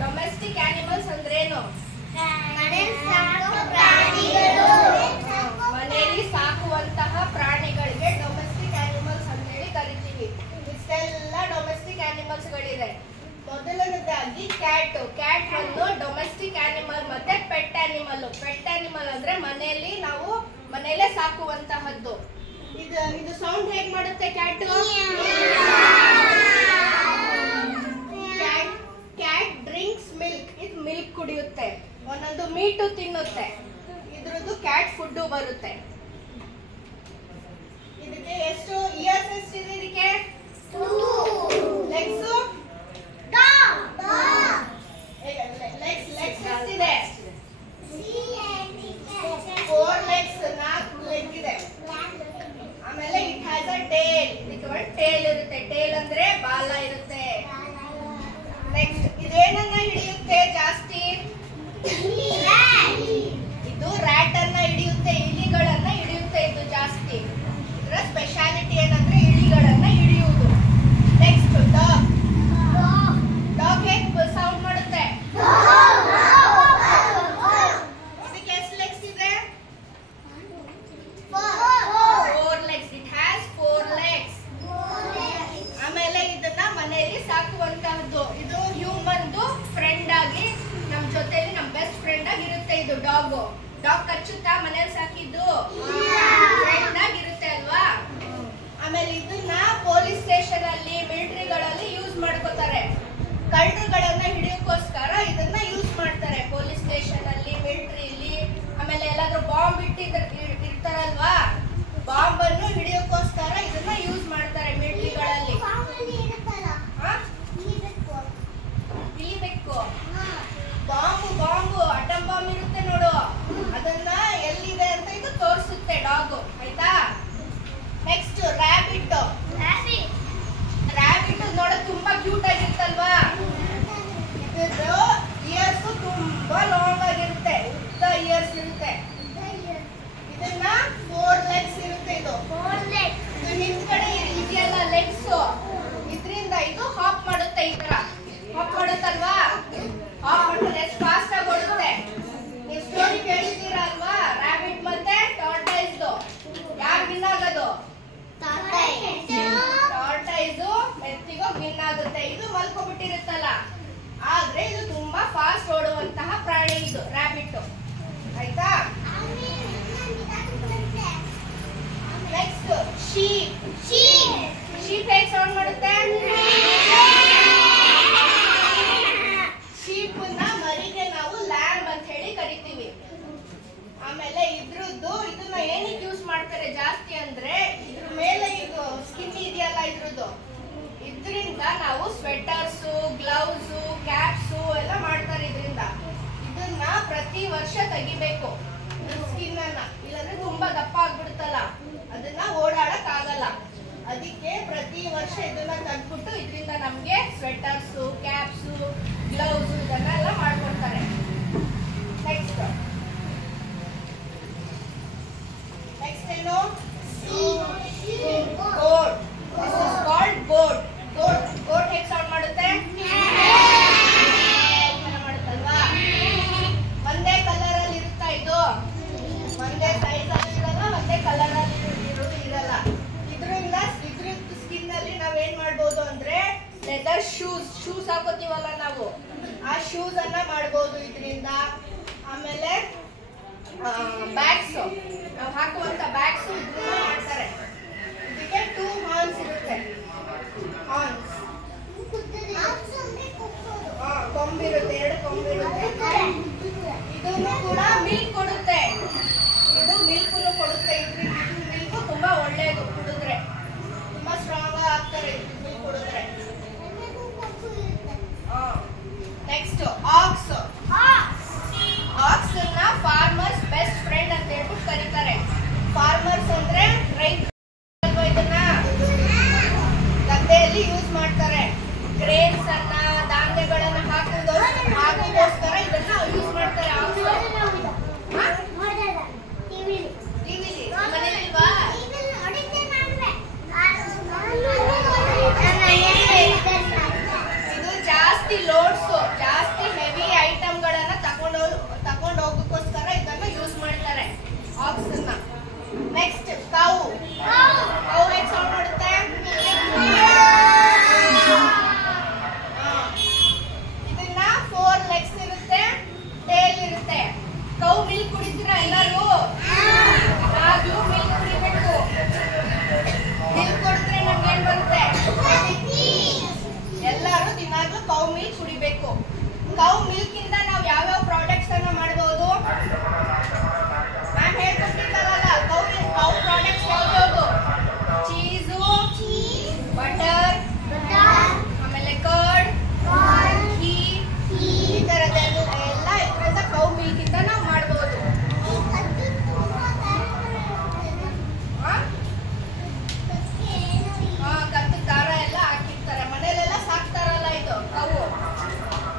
Domestic animals ಅಂದ್ರೇನು? ಮನೆಯಲ್ಲಿ ಸಾಕುವಂತಹ ಪ್ರಾಣಿಗಳಿಗೆ ಡೊಮೆಸ್ಟಿಕ್ ಆನಿಮಲ್ಸ್ ಅಂತ ಹೇಳಿ ಕರಿತೀವಿ. ಇಷ್ಟೆಲ್ಲ ಡೊಮೆಸ್ಟಿಕ್ ಆನಿಮಲ್ಸ್ ಗಳಿದೆ. ಮೊದಲನೇದಾಗಿ ಕ್ಯಾಟ್. ಕ್ಯಾಟ್ ಒಂದು ಡೊಮೆಸ್ಟಿಕ್ ಆನಿಮಲ್ ಮತ್ತೆ ಪೆಟ್ ಆನಿಮಲ್. ಪೆಟ್ ಆನಿಮಲ್ ಅಂದ್ರೆ ಮನೆಯಲ್ಲಿ ನಾವು ಮನೆಯಲ್ಲೇ ಸಾಕುವಂತಹದ್ದು. ಇದು ಸೌಂಡ್ ಹೇಗ್ ಮಾಡುತ್ತೆ ಕ್ಯಾಟ್? Cat drinks milk. ಇದು ಮಿಲ್ಕ್ ಕುಡಿಯುತ್ತೆ. ಒಂದೊಂದು ಮೀಟು ತಿನ್ನುತ್ತೆ. ಇದ್ರದ್ದು ಕ್ಯಾಟ್ ಫುಡ್ ಬರುತ್ತೆ. ಇದಕ್ಕೆ ಎಷ್ಟು ಇಯರ್ಸ್ ಎಷ್ಟಿದೆ? ಇದಕ್ಕೆ ಲೆಗ್ಸ್ ಎಷ್ಟಿದೆ? 4 legs, 4 ಲೆಗ್ ಇದೆ. ಆಮೇಲೆ ಇಟ್ ಹ್ಯಾಸ್ ಅ ಟೇಲ್. ಇದಕ್ಕೆ ಒಂದು ಟೇಲ್ ಇರುತ್ತೆ. ಟೇಲ್ ಅಂದ್ರೆ ಬಾಲ ಇರುತ್ತೆ. ನೆಕ್ಸ್ಟ್ ಇದೇನನ್ನ ಹಿಡಿಯುತ್ತೆ ಜಾಸ್ತಿ? ಇದು ರ್ಯಾಟ್ ಅನ್ನ ಹಿಡಿಯುತ್ತೆ. ಇಲಿಗಳನ್ನ ಹಿಡಿಯುತ್ತೆ ಇದು ಜಾಸ್ತಿ. ಇದರ ಸ್ಪೆಷಾಲಿಟಿ ಏನಂದ್ರೆ ಇಲಿಗಳನ್ನ ಹಿಡಿಯುವುದು. Next dog. ಡಾಗ್ ಹೇಗ್ ಸೌಂಡ್ ಮಾಡುತ್ತೆ? ಇದಕ್ಕೆ ಎಷ್ಟು ಲೆಗ್ಸ್ ಇದೆ? 4 legs. It has 4 legs. ಆಮೇಲೆ ಇದನ್ನ ಮನೆಯಲ್ಲಿ ಸಾಕುವಂತಹದ್ದು. ಇದು ಹ್ಯೂಮನ್ದು ಫ್ರೆಂಡ್ ಆಗಿ ನಮ್ ಜೊತೆಲಿ ನಮ್ ಬೆಸ್ಟ್ ಫ್ರೆಂಡ್ ಆಗಿ ಇರುತ್ತೆ. ಇದು ಡಾಗ್. ಡಾಗ್ ಕಚ್ಚುತ್ತಾ ಮನೇಲಿ ಸಾಕಿದ್ದು? ಫ್ರೆಂಡ್ ಆಗಿರುತ್ತೆ ಅಲ್ವಾ? ಆಮೇಲೆ ಇದನ್ನ ಪೊಲೀಸ್ ಸ್ಟೇಷನ್ ಅಲ್ಲಿ ಮಿಲಿಟರಿಗಳಲ್ಲಿ ಯೂಸ್ ಮಾಡ್ಕೋತಾರೆ. ಕಳ್ಳರುಗಳನ್ನ ಹಿಡಿಯೋಕೋಸ್ಕರ ಇದನ್ನ ಯೂಸ್ ಮಾಡ್ತಾರೆ ಪೊಲೀಸ್ ಸ್ಟೇಷನ್ ಅಲ್ಲಿ, ಮಿಲಿಟರಿಲಿ. ಆಮೇಲೆ ಎಲ್ಲಾದ್ರೂ ಬಾಂಬ್ ಇರ್ತಾರಲ್ವಾ, ಬಾಂಬ್ ಅನ್ನು ಹಿಡಿಯೋಕೋಸ್ಕರ ಇದನ್ನ ಯೂಸ್ ಮಾಡ್ತಾರೆ ಮಿಲಿಟರಿಗಳಲ್ಲಿ. ಇಳಿಬೇಕು. ಬಾಂಬು ಅಟಮ್ ಬಾಂಬ್ ಇರುತ್ತೆ ನೋಡು, ಅದನ್ನ ಎಲ್ಲಿದೆ ಅಂತ ಇದು ತೋರಿಸುತ್ತೆ ಡಾಗ್. ಆಯ್ತಾ? Next rabbit. ರ್ಯಾಬಿಟ್ ನೋಡೋಕೆ ತುಂಬಾ ಕ್ಯೂಟ್ ಆಗಿರುತ್ತಲ್ವಾ? ಇದ್ರದ್ದು ಇಯರ್ಸ್ ತುಂಬಾ ಲಾಂಗ್ ಆಗಿರುತ್ತೆ. ಉದ್ದ ಇಯರ್ಸ್ ಇರುತ್ತೆ. ಇದನ್ನ 4 legs ಇರುತ್ತೆ. ಇದು ಹಿಂದ್ಗಡೆ ಇದೆಯಲ್ಲ ಲೆಗ್ಸ್, ಇದ್ರಿಂದ ಇದು ಹಾಪ್ ಮಾಡುತ್ತೆ. ಈ ತರ ಹಾಪ್ ಮಾಡುತ್ತಲ್ವಾ? ಹಾಪ್ ಮಾಡಿದ್ರೆ ಎಷ್ಟು ಫಾಸ್ಟ್ ಆಗಿ ಓಡುತ್ತೆ. ನೀವು ಸ್ಟೋರಿ ಕೇಳಿದ್ದೀರಾ ಅಲ್ವಾ? ರ್ಯಾಬಿಟ್ ಮತ್ತೆ ಟಾರ್ಟೈಸ್ ಯಾರು ವಿನ್ ಆಗೋದು? ಟಾರ್ಟೈಸ್ ಮೆತ್ತಿಗೋ ವಿನ್ ಆಗುತ್ತೆ. ಇದು ಮಲ್ಕೊಬಿಟ್ಟಿರುತ್ತಲ್ಲ, ಆದ್ರೆ ಇದು ತುಂಬಾ ಫಾಸ್ಟ್ ಓಡುವಂತಹ ಪ್ರಾಣಿ ಇದು ರ್ಯಾಬಿಟ್. ಆಯ್ತಾ? Next sheep. ಶೀಪ್ ಹೇಗೆ ಸೌಂಡ್ ಮಾಡುತ್ತೆ? ಶೀಪ್ ನ ಮರಿಗೆ ನಾವು ಲ್ಯಾಂಬ್ ಅಂತ ಹೇಳಿ ಕರಿತೀವಿ. ಆಮೇಲೆ ಇದನ್ನ ಏನಕ್ಕೆ ಯೂಸ್ ಮಾಡ್ತಾರೆ ಜಾಸ್ತಿ ಅಂದ್ರೆ, ಇದ್ರ ಮೇಲೆ ಇದು ಸ್ಕಿನ್ ಇದೆಯಲ್ಲ ಇದ್ರದ್ದು, ಇದರಿಂದ ನಾವು ಸ್ವೆಟರ್ಸ್, ಗ್ಲೌಸ್, ಕ್ಯಾಪ್ಸ್ ಎಲ್ಲ ಮಾಡ್ತಾರೆ ಇದರಿಂದ. ಇದನ್ನ ಪ್ರತಿ ವರ್ಷ ತೆಗಿಬೇಕು ಸ್ಕಿನ್ ಅನ್ನ, ಇಲ್ಲಾಂದ್ರೆ ತುಂಬಾ ದಪ್ಪ ಆಗ್ಬಿಡುತ್ತಲ್ಲ, ಅದನ್ನ ಓಡಾಡಕ್ ಆಗಲ್ಲ. ಅದಕ್ಕೆ ಪ್ರತಿ ವರ್ಷ ಇದನ್ನ ತೆಗ್ದ್ಬಿಟ್ಟು ಇದರಿಂದ ನಮ್ಗೆ ಸ್ವೆಟರ್ಸ್, ಕ್ಯಾಪ್ಸ್, ಗ್ಲೌಸ್ ಇದನ್ನೆಲ್ಲ ಮಾಡ್ಕೊಡ್ತಾರೆ. ನೆಕ್ಸ್ಟ್ ಏನು? ಗೋಟ್. ದಿಸ್ ಇಸ್ ಕಾಲ್ಡ್ ಗೋಟ್. ಗೋಟ್ ಹೇಗೆ ಸೌಂಡ್ ಮಾಡುತ್ತೆ? ಮಾಡುತ್ತಲ್ವಾ? ಒಂದೇ ಕಲರ್ ಅಲ್ಲಿ ಇರುತ್ತಾ ಇದು? ಒಂದೇ ಸೈಜ್ ಅಲ್ಲಿ ಇರಲ್ಲ, ಒಂದೇ ಕಲರ್ ಅಲ್ಲಿ ಇರಲ್ಲ. ಇದ್ರಿಂದ ಸ್ಕಿನ್ ಅಲ್ಲಿ ನಾವೇನ್ ಮಾಡ್ಬೋದು ಅಂದ್ರೆ ಲೆದರ್ ಶೂಸ್ ಹಾಕೋತೀವಲ್ಲ ನಾವು, ಆ ಶೂಸ್ ಅನ್ನ ಮಾಡ್ಬೋದು ಇದರಿಂದ. ಆಮೇಲೆ ಬ್ಯಾಗ್ಸ್, ನಾವು ಹಾಕುವಂತ ಬ್ಯಾಗ್ಸ್ ಇದನ್ನ ಮಾಡ್ತಾರೆ. ಇದಕ್ಕೆ 2 ಹಾರ್ನ್ಸ್ ಇರುತ್ತೆ. ಹಾರ್ನ್ಸ್ ಕೊಂಬಿರುತ್ತೆ, 2 ಕೊಂಬಿರುತ್ತೆ. ಇದನ್ನು ಕೂಡ ಮಿಲ್ಕ್ ಕೊಡುತ್ತೆ. ಇದು ಮಿಲ್ಕ್ ಕೊಡುತ್ತೆ. ಮಿಲ್ಕ್ ತುಂಬಾ ಒಳ್ಳೆಯದು. ಕುಡಿದ್ರೆ ತುಂಬಾ ಸ್ಟ್ರಾಂಗ್ ಆಗ್ತಾರೆ ಮಿಲ್ಕ್ ಕುಡಿದ್ರೆ. Next ox. ಆಕ್ಸ್ ನ ಫಾರ್ಮರ್ಸ್ ಬೆಸ್ಟ್ ಫ್ರೆಂಡ್ ಅಂತ ಹೇಳ್ಬಿಟ್ಟು ಕರೀತಾರೆ. ಫಾರ್ಮರ್ಸ್ ಅಂದ್ರೆ ರೈತರು. ಇದನ್ನ ಗದ್ದೆಯಲ್ಲಿ ಯೂಸ್ ಮಾಡ್ತಾರೆ. ಗ್ರೇನ್ಸ್ ಅನ್ನ, ಧಾನ್ಯಗಳನ್ನ ಹಾಕೋದಕ್ಕೋಸ್ಕರ ಇದನ್ನ ಯೂಸ್ ಮಾಡ್ತಾರೆ. ಆಕ್ಸ್ ಟಿವಿಲಿ ಮನೆ ಕೌ ಮಿಲ್ಕ್ ಇಂದ ನಾವು ಯಾವ್ಯಾವ ಪ್ರಾಡಕ್ಟ್ಸ್ ಅನ್ನ ಮಾಡಬಹುದು? ಮ್ಯಾಮ್ ಹೇಳ್ಕೊಟ್ಟಿದ್ದಾರಲ್ಲ, ಕೌ ಪ್ರಾಡಕ್ಟ್ಸ್ ಯಾವ್ಯಾವುದು? ಚೀಸು, ಬಟರ್, ಆಮೇಲೆ ಕರ್ಡ್, ಘೀ, ಈ ತರದೆಲ್ಲ ಇದರಿಂದ ಕೌ ಮಿಲ್ಕ್ ಇಂದ ನಾವು ಮಾಡಬಹುದು. ಕತ್ತು ಖಾರ ಎಲ್ಲ ಹಾಕಿರ್ತಾರೆ, ಮನೇಲೆಲ್ಲ ಸಾಕ್ತಾರಲ್ಲ ಇದು ಕೌ.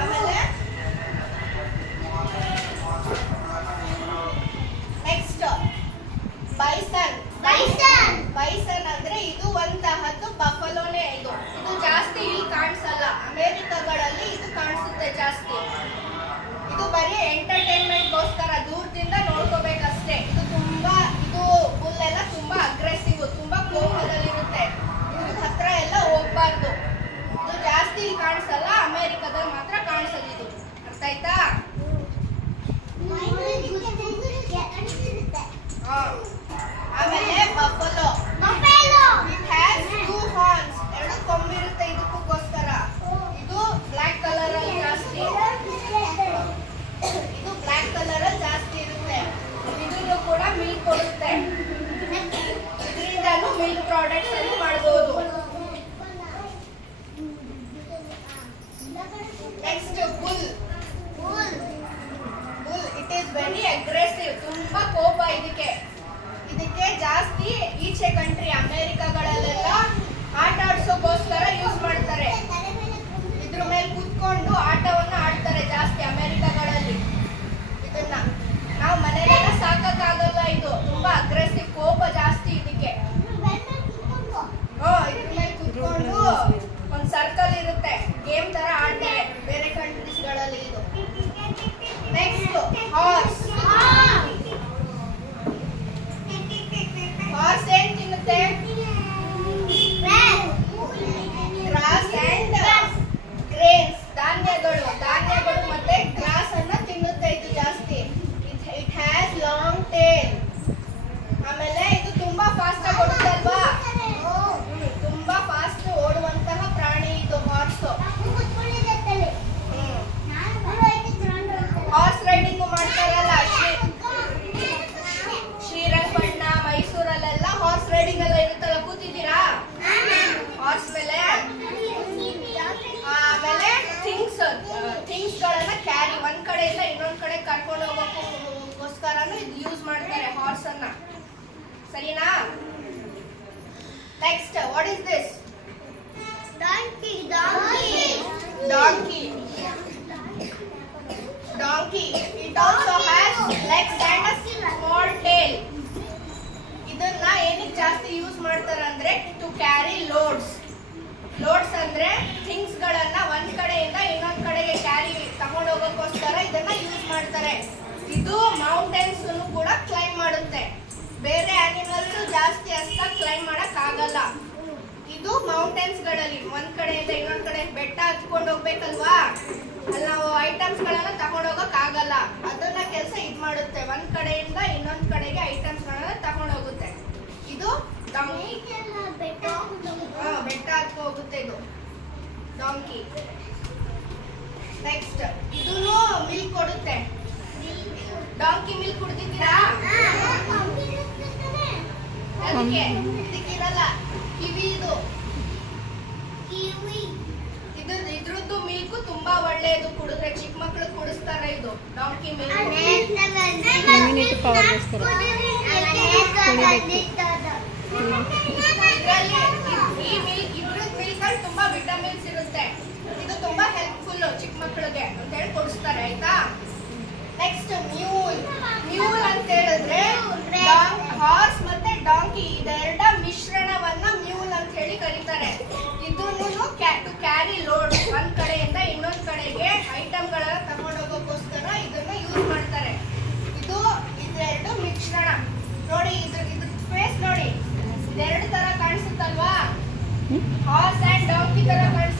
ಆಮೇಲೆ ನೆಕ್ಸ್ಟ್ ಬೈಸನ್ ಅಂದ್ರೆ ಇದು ಒಂತಹದ್ದು ಬಫಲೋನೇ. ಇದು ಜಾಸ್ತಿ ಇಲ್ಲಿ ಕಾಣಿಸಲ್ಲ, ಅಮೆರಿಕಗಳಲ್ಲಿ ಇದು ಕಾಣಿಸುತ್ತೆ ಜಾಸ್ತಿ. ಇದು ಬರೀ ಎಂಟರ್ಟೈನ್ಮೆಂಟ್ ಗೋಸ್ಕರ ದೂರದಿಂದ ನೋಡ್ಕೋಬೇಕಷ್ಟೇ. ಇದು ಬುಲ್ ಎಲ್ಲ ತುಂಬಾ ಅಗ್ರೆಸಿವ್, ತುಂಬಾ ಕೋಪದಲ್ಲಿರುತ್ತೆ. ಇದ್ರ ಹತ್ರ ಎಲ್ಲ ಹೋಗ್ಬಾರ್ದು. ಇದು ಜಾಸ್ತಿ ಇಲ್ಲಿ ಕಾಣಿಸಲ್ಲ, ಅಮೆರಿಕದಲ್ಲಿ ಮಾತ್ರ ಕಾಣಿಸೋದು. ಇದು ಅರ್ಥ ಆಯ್ತಾ? ಆಮೇಲೆ ಬಫಲೋ, ಇಟ್ ಹ್ಯಾಸ್ 2 horns, 2 ಕೊಂಬಿರುತ್ತೆ ಇದಕ್ಕೋಸ್ಕರ. ಇದು ಬ್ಲಾಕ್ ಕಲರ್ ಅಲ್ಲಿ ಜಾಸ್ತಿ, ಇದು ಬ್ಲಾಕ್ ಕಲರ್ ಅಲ್ಲಿ ಜಾಸ್ತಿ ಇರುತ್ತೆ. ಇದನ್ನು ಕೂಡ ಮಿಲ್ಕ್ ಕೊಡುತ್ತೆ, ಇದರಿಂದಲೂ ಮಿಲ್ಕ್ ಪ್ರಾಡಕ್ಟ್ಸ್ ಅನ್ನು ಮಾಡಬಹುದು. Next bull, it is very aggressive, ತುಂಬಾ ಕೋಪ ಇದಕ್ಕೆ ಜಾಸ್ತಿ. ಈಚೆ ಕಂಟ್ರಿ ಅಮೆರಿಕಗಳಲ್ಲೆಲ್ಲ ಆಟ ಆಡ್ಸೋಕೋಸ್ಕರ ಯೂಸ್ ಮಾಡ್ತಾರೆ. ಇದ್ರ ಮೇಲೆ ಕುತ್ಕೊಂಡು ಆಟವನ್ನ ಆಡ್ತಾರೆ ಜಾಸ್ತಿ ಅಮೆರಿಕಗಳಲ್ಲಿ. ಇದನ್ನ ನಾವು ಮನೆಯಲ್ಲೆಲ್ಲ ಸಾಕಾಗಲ್ಲ, ಇದು ತುಂಬಾ ಅಗ್ರೆಸಿವ್, ಕೋಪ ಜಾಸ್ತಿ ಇದಕ್ಕೆ. ಇದ್ರ ಮೇಲೆ ಕುತ್ಕೊಂಡು ಒಂದ್ ಸರ್ಕಲ್ ಇರುತ್ತೆ, ಗೇಮ್ ತರ ಆಡ್ತಾರೆ ಬೇರೆ ಕಂಟ್ರೀಸ್ ಗಳಲ್ಲಿ ಇದು. Next horse. ಹಾರ್ಸ್ ಏನ್ ತಿನ್ನುತ್ತೆ? ಗ್ರಾಸ್ ಅಂಡ್ ಗ್ರೇನ್ಸ್, ಧಾನ್ಯಗಳು ಮತ್ತೆ ಗ್ರಾಸ್ ಅನ್ನ ತಿನ್ನುತ್ತೆ ಇದು ಜಾಸ್ತಿ. It has long tail. ಆಮೇಲೆ ಇದು ತುಂಬಾ ಫಾಸ್ಟ್ ಆಗಿ ಓಡುತ್ತಲ್ವಾ, ತುಂಬಾ ಫಾಸ್ಟ್ ಓಡುವಂತಹ ಪ್ರಾಣಿ ಇದು ಹಾರ್ಸ್. ಹಾರ್ಸ್ ರೈಡಿಂಗ್ ಮಾಡ್ತಾರಲ್ಲ ಶ್ರೀರಂಗಪಟ್ಟಣ, ಮೈಸೂರಲ್ಲೆಲ್ಲ ಹಾರ್ಸ್ ರೈಡಿಂಗ್ ಎಲ್ಲ ಇರುತ್ತಲ್ಲ, ಕೂತಿದ್ದೀರಾ ಹಾರ್ಸ್ ಮೇಲೆ? ಆಮೇಲೆ ಥಿಂಗ್ಸ್ ಗಳನ್ನ ಕ್ಯಾರಿ ಒಂದ್ ಕಡೆಯಿಂದ ಇನ್ನೊಂದ್ ಕಡೆ ಕರ್ಕೊಂಡು ಹೋಗೋಕ್ಕೋಸ್ಕರನು ಇದು ಯೂಸ್ ಮಾಡ್ತಾರೆ ಹಾರ್ಸ್ ಅನ್ನ. ಸರಿನಾ? Next what is this? Donkey. It also has legs and a small tail. ಇದನ್ನ ಏನಕ್ಕೆ ಜಾಸ್ತಿ ಯೂಸ್ ಮಾಡ್ತಾರೆ ಅಂದ್ರೆ ಟು ಕ್ಯಾರಿ ಲೋಡ್ಸ್ ಅಂದ್ರೆ ಥಿಂಗ್ಸ್ ಗಳನ್ನ ಒಂದ್ ಕಡೆಯಿಂದ ಇನ್ನೊಂದ್ ಕಡೆಗೆ ಕ್ಯಾರಿ ತಗೊಂಡು ಹೋಗೋಕ್ಕೋಸ್ಕರ ಇದನ್ನ ಯೂಸ್ ಮಾಡ್ತಾರೆ. ಇದು ಮೌಂಟೇನ್ಸ್ ಕೂಡ ಕ್ಲೈಮ್ ಮಾಡುತ್ತೆ. ಬೇರೆ ಆನಿಮಲ್ಸ್ ಜಾಸ್ತಿ ಅಷ್ಟಾಗಿ ಕ್ಲೈಮ್ ಮಾಡಕ್ ಆಗಲ್ಲ. ಇದು ಮೌಂಟೇನ್ಸ್ ಗಳಲ್ಲಿ ಒಂದ್ ಕಡೆಯಿಂದ ಇನ್ನೊಂದ್ ಕಡೆ ಬೆಟ್ಟ ಹತ್ಕೊಂಡು ಹೋಗ್ಬೇಕಲ್ವಾ, ಅಲ್ಲಿ ನಾವು ಐಟಮ್ಸ್ ಗಳನ್ನ ತಗೊಂಡು ಹೋಗಕ್ ಆಗಲ್ಲ. ಅದನ್ನ ಕೆಲಸ ಇದ್ ಮಾಡುತ್ತೆ, ಒಂದ್ ಕಡೆಯಿಂದ ಇನ್ನೊಂದ್ ಕಡೆಗೆ ಐಟಮ್ಸ್ ಗಳನ್ನ ತಗೊಂಡು ಹೋಗುತ್ತೆ. ಇದು ಬೆಟ್ಟ ಹತ್ಕೊ ಹೋಗುತ್ತೆ ಇದು ಡಾಂಕಿ. ನೆಕ್ಸ್ಟ್ ಇದನ್ನು ಮಿಲ್ಕ್ ಕೊಡುತ್ತೆ. ಡಾಂಕಿ ಮಿಲ್ಕ್ ಕುಡ್ದಿದ್ದೀರಾ? ಅದಕ್ಕೆ ಇದಕ್ಕಿರಲ್ಲ, ಇದ್ರದ್ದು ಮಿಲ್ಕ್ ತುಂಬಾ ಒಳ್ಳೆಯದು, ಕುಡಿದ್ರೆ ಚಿಕ್ಕ ಮಕ್ಳು ಕುಡಿಸ್ತಾರೆ ಇದು ಡಾಂಕಿ ಮಿಲ್ಕ್. ಇದ್ರದ್ದು ಮಿಲ್ಕ್ ತುಂಬಾ ವಿಟಮಿನ್ಸ್ ಇರುತ್ತೆ. ಇದು ತುಂಬಾ ಹೆಲ್ಪ್ಫುಲ್ ಚಿಕ್ಕ ಮಕ್ಕಳಿಗೆ ಅಂತ ಹೇಳಿ ಕೊಡಿಸ್ತಾರೆ, ಆಯ್ತಾ? ನೆಕ್ಸ್ಟ್ ಮ್ಯೂಲ್ ಅಂತ ಹೇಳಿದ್ರೆ ಹಾರ್ಸ್ ಮತ್ತೆ ಡಾಂಕಿ ಇದೆರಡ ಮಿಶ್ರಣವನ್ನ ಮ್ಯೂಲ್ ಅಂತ ಹೇಳಿ ಕರೀತಾರೆ. ಇದನ್ನು ಟು ಕ್ಯಾರಿ ಲೋಡ್, ಒಂದ್ ಕಡೆಯಿಂದ ಇನ್ನೊಂದ್ ಕಡೆಗೆ ಐಟಮ್ ಗಳನ್ನ ತಗೊಂಡು ಹೋಗೋಕ್ಕೋಸ್ಕರ ಇದನ್ನ ಯೂಸ್ ಮಾಡ್ತಾರೆ. ಇದೆರಡು ಮಿಶ್ರಣ ನೋಡಿ. ಇದ್ರ ಫೇಸ್ ನೋಡಿ, ಇದೆರಡು ತರ ಕಾಣಿಸುತ್ತಲ್ವಾ, ಹಾರ್ಸ್ ಅಂಡ್ ಡಾಂಕಿ ತರ ಕಾಣಿಸುತ್ತೆ.